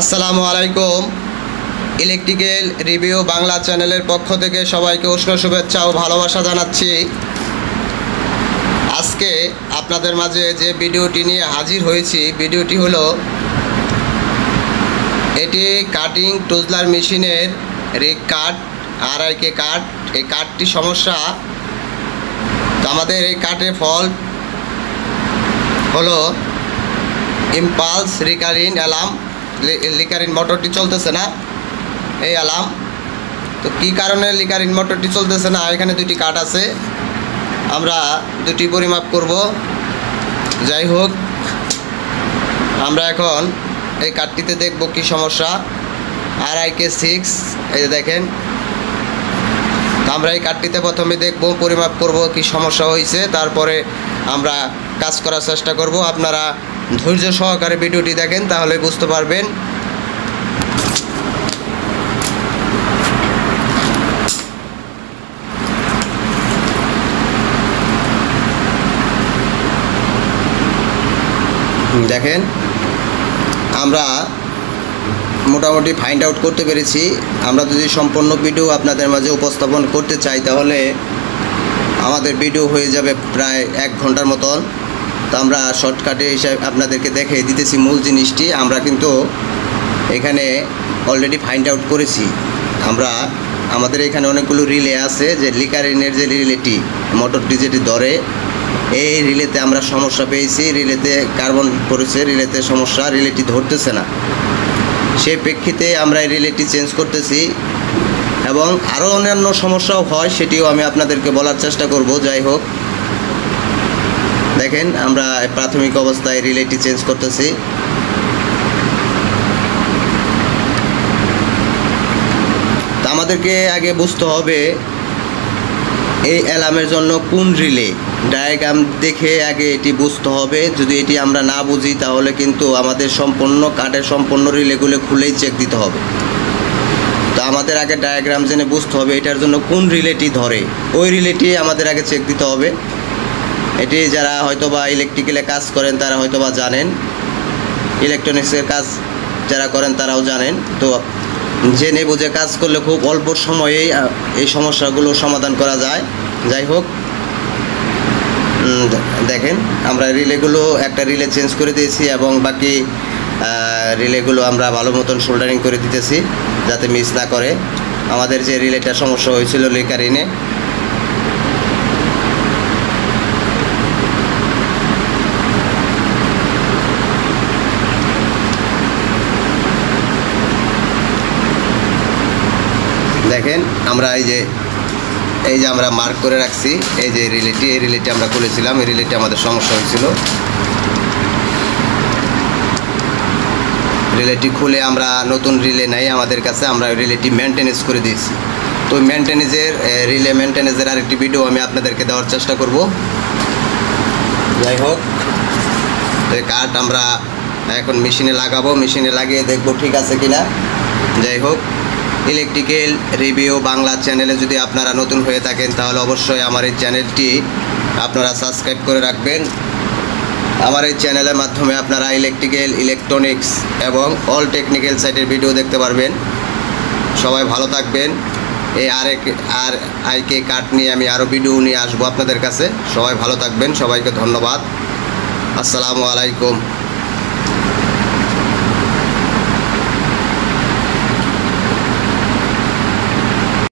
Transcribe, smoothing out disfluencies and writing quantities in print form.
আসসালামু আলাইকুম। Electrical review Bangla চ্যানেলের পক্ষ থেকে সবাইকে উষ্ণ শুভেচ্ছা ও ভালোবাসা জানাচ্ছি। আজকে আপনাদের মাঝে যে ভিডিওটি নিয়ে হাজির হয়েছি, ভিডিওটি হলো এটি কাটিং টুজলার মেশিনের রিগ কাট, RIK কাট। এই কাটটি সমস্যা, তো আমাদের এই কাটে ফল্ট হলো ইম্পালস রিকারিং অ্যালার্ম, লিকারিন মোটরটি চলতেছে না, এই অ্যালার্ম। তো কী কারণে লিকারিন মোটরটি চলতেছে না, এখানে দুটি কাট আছে, আমরা দুটি পরিমাপ করব। যাই হোক, আমরা এখন এই কাটটিতে দেখব কি সমস্যা। RIK 6, এই যে দেখেন। তো আমরা এই কাটটিতে প্রথমে দেখব, পরিমাপ করব কি সমস্যা হয়েছে, তারপরে আমরা কাজ করার চেষ্টা করব। আপনারা ধৈর্য সহকারে ভিডিওটি দেখেন, তাহলে বুঝতে পারবেন। দেখেন, আমরা মোটামুটি ফাইন্ড আউট করতে পেরেছি। আমরা যদি সম্পূর্ণ ভিডিও আপনাদের মাঝে উপস্থাপন করতে চাই, তাহলে আমাদের ভিডিও হয়ে যাবে প্রায় 1 ঘন্টার মতন। তো আমরা শর্টকাটে হিসাবে আপনাদেরকে দেখে দিতেছি মূল জিনিসটি। আমরা কিন্তু এখানে অলরেডি ফাইন্ড আউট করেছি। আমাদের এখানে অনেকগুলো রিলে আছে, যে লিকারিনের যে রিলেটি মোটরটি যেটি ধরে, এই রিলেতে আমরা সমস্যা পেয়েছি। রিলেতে কার্বন পড়েছে, রিলেতে সমস্যা, রিলেটি ধরতেছে না। সেই প্রেক্ষিতে আমরা এই রিলেটি চেঞ্জ করতেছি, এবং আরও অন্যান্য সমস্যাও হয়, সেটিও আমি আপনাদেরকে বলার চেষ্টা করব। যাই হোক, দেখেন, আমরা প্রাথমিক অবস্থায় রিলেটি চেঞ্জ করতেছি। তা আমাদেরকে আগে বুঝতে হবে এই অ্যালার্মের জন্য কোন রিলে, ডায়াগ্রাম দেখে আগে এটি বুঝতে হবে। যদি এটি আমরা না বুঝি, তাহলে কিন্তু আমাদের সম্পূর্ণ কাঠের সম্পূর্ণ রিলেগুলো খুলেই চেক দিতে হবে। তো আমাদের আগে ডায়াগ্রাম জেনে বুঝতে হবে এটার জন্য কোন রিলেটি ধরে, ওই রিলেটি আমাদের আগে চেক দিতে হবে। এটি যারা হয়তোবা ইলেকট্রিক্যালে কাজ করেন তারা হয়তোবা জানেন, ইলেকট্রনিক্সের কাজ যারা করেন তারাও জানেন। তো জেনে বুঝে কাজ করলে খুব অল্প সময়েই এই সমস্যাগুলো সমাধান করা যায়। যাই হোক, দেখেন, আমরা রিলেগুলো একটা রিলে চেঞ্জ করে দিয়েছি, এবং বাকি রিলেগুলো আমরা ভালো মতন সোল্ডারিং করে দিতেছি, যাতে মিস না করে। আমাদের যে রিলেটার সমস্যা হয়েছিল লিকারিনে, দেখেন, আমরা এই যে আমরা মার্ক করে রাখছি, এই যে এই রিলেটি আমরা খুলেছিলাম, এই রিলেটি আমাদের সমস্যা হয়েছিল। রিলেটি খুলে আমরা নতুন রিলে নাই আমাদের কাছে, আমরা রিলেটি মেনটেনেন্স করে দিয়েছি। তো রিলে মেনটেনেন্সের আরেকটি ভিডিও আমি আপনাদেরকে দেওয়ার চেষ্টা করব। যাই হোক, এই কাঠ আমরা এখন মেশিনে লাগাবো, মেশিনে লাগিয়ে দেখব ঠিক আছে কিনা। যাই হোক, ইলেকট্রিক্যাল রিভিউ বাংলা চ্যানেলে যদি আপনারা নতুন হয়ে থাকেন, তাহলে অবশ্যই আমার এই চ্যানেলটি আপনারা সাবস্ক্রাইব করে রাখবেন। আমার এই চ্যানেলের মাধ্যমে আপনারা ইলেকট্রিক্যাল, ইলেকট্রনিক্স এবং অল টেকনিক্যাল সাইটের ভিডিও দেখতে পারবেন। সবাই ভালো থাকবেন। এই RIK কাট নিয়ে আমি আরও ভিডিও নিয়ে আসবো আপনাদের কাছে। সবাই ভালো থাকবেন, সবাইকে ধন্যবাদ। আসসালামু আলাইকুম।